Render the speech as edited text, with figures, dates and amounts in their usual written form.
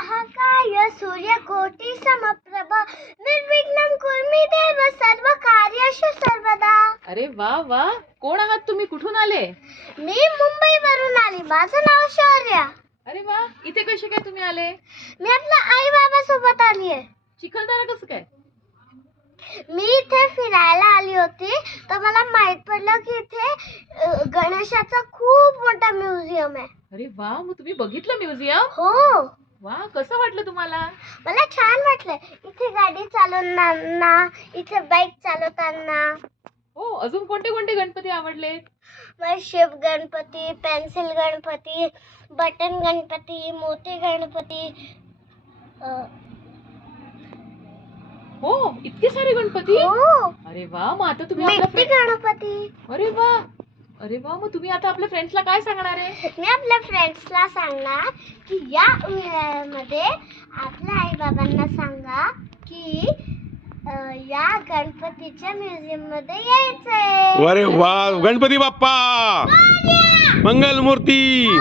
महाकाय सूर्यकोटि समप्रभ निर्विघ्नं कुर्मि देव सर्व कार्येषु सर्वदा. अरे वा वा, कोण आहात तुम्ही, कुठून आले? मी मुंबईवरून आली. माझं नाव शौर्य. अरे वा, इथे कसे काय तुम्ही आले? मी आपल्या आई बाबा सोबत आली आहे. चिखलदरा कसं काय? मी इथे फिरायला आली होती तर मला माहित पडलं की इथे गणेशाचा खूप मोठा म्युझियम आहे. अरे वा, मग तुम्ही बघितलं म्युझियम? हो, वा, कसं वाटलं तुम्हाला? मला छान वाटलं. इथे गाडी चालवताना, इथे बाईक चालवताना. हो, अजून कोणते कोणते गणपती आवडले? मला शिव गणपती, पेन्सिल गणपती, बटन गणपती, मोती गणपती. हो, इतके सारे गणपती? हो, अरे वा, मग आता तुम्ही मिट्टी गणपती. अरे वा, अरे वा, मग तुम्ही आता आपल्या फ्रेंड्सला काय सांगणार आहे? मी आपल्या फ्रेंड्सला सांगणार की या उन्हाळ्यामध्ये आपल्या आई बाबांना सांगा की या गणपतीच्या म्युझियम मध्ये यायचंय. अरे वा, गणपती बाप्पा मंगल मूर्ती.